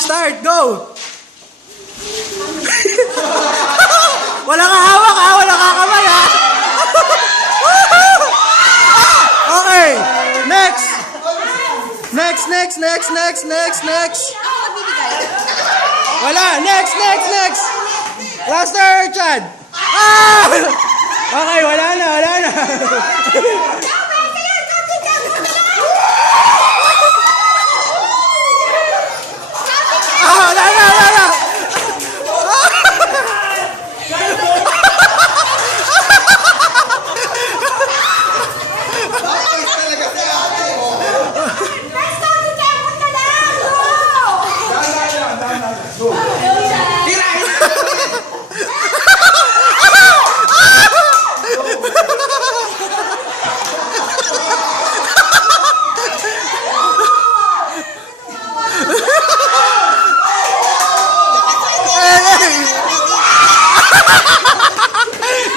Start, go! Wala ka hawak ha, wala ka kamay ha. Okay, next. Next. Wala, next. Cluster, Chad. Okay, wala na. Wala na.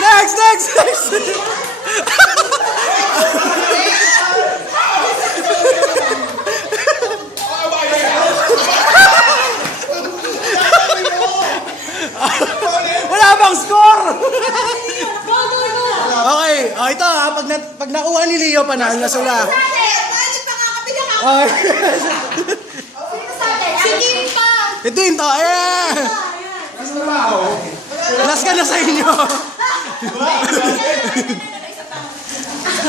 Next. Wala bang score? Okay, ito ha, pag nakuha ni Leo, panalo na sila. Ito yung to, last ka na sa inyo.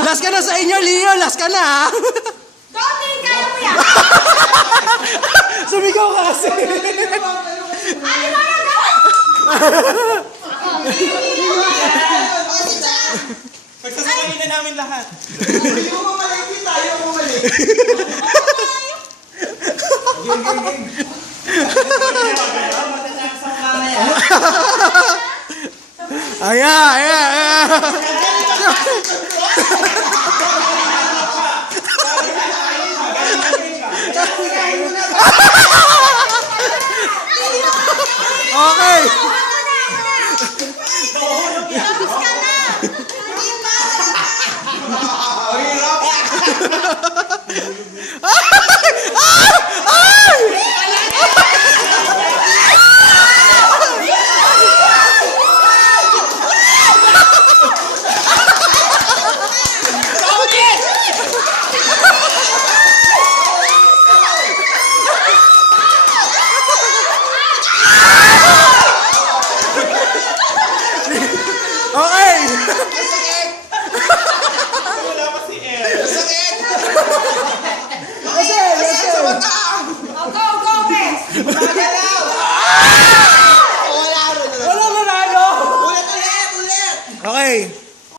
Last ka na sa inyo, Leo. Last ka na, ha? Gotin, kaya mo yan! Sumigaw ka kasi. Ano mo na gawin? Pagsasamahin na namin lahat. Yung mamalik kita, yung mamalik. Ayan. Okay. Tapos ka na! Okay. Wala pa si El. Go, Bes! Wala nanalo. Ulit. Okay.